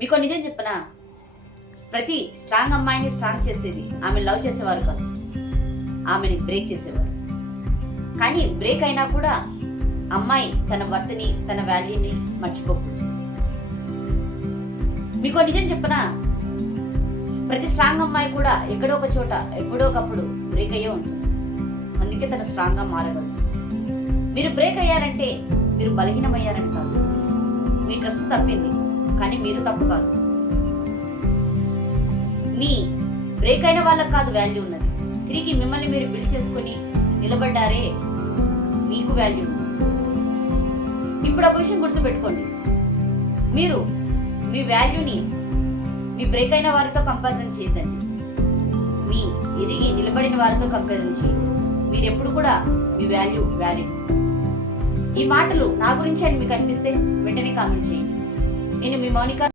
మీకు నిజం చెప్పనా? ప్రతి స్ట్రాంగ్ అమ్మాయిని స్ట్రాంగ్ చేసేది ఆమె లవ్ చేసేవారు కాదు. ఆమెని బ్రేక్ చేసేవారు. కానీ బ్రేక్ అయినా కూడా అమ్మాయి తన వర్త్ని తన వాల్యూని మర్చిపోకూడదు మీకు నిజం చెప్పనా? ప్రతి స్ట్రాంగ్ అమ్మాయి కూడా ఎక్కడో ఒక చోట ఎప్పుడో ఒకప్పుడు బ్రేక్ అయ్యే ఉంటుంది. అందుకే తను స్ట్రాంగ్గా మారగలదు. మీరు బ్రేక్ అయ్యారంటే మీరు బలహీనమయ్యారని కాదు. మీ ట్రస్ట్ తప్పింది. కానీ మీరు తప్పు కాదు. మీ బ్రేక్ అయిన వాళ్ళకి కాదు వాల్యూ ఉన్నది. తిరిగి మిమ్మల్ని మీరు బిల్డ్ చేసుకొని నిలబడ్డారే మీకు వాల్యూ ఇప్పుడు ఒక విషయం గుర్తుపెట్టుకోండి. మీరు మీ వాల్యూని మీ బ్రేక్ అయిన వారితో కంపారిజన్ చేయదండి మీ ఎదిగి నిలబడిన వారితో కంపారిజన్ చేయండి మీరు ఎప్పుడు కూడా మీ వాల్యూ వాల్యూ ఈ మాటలు నా గురించి అని మీకు అనిపిస్తే వెంటనే కామెంట్ చేయండి. इन मेहमानी का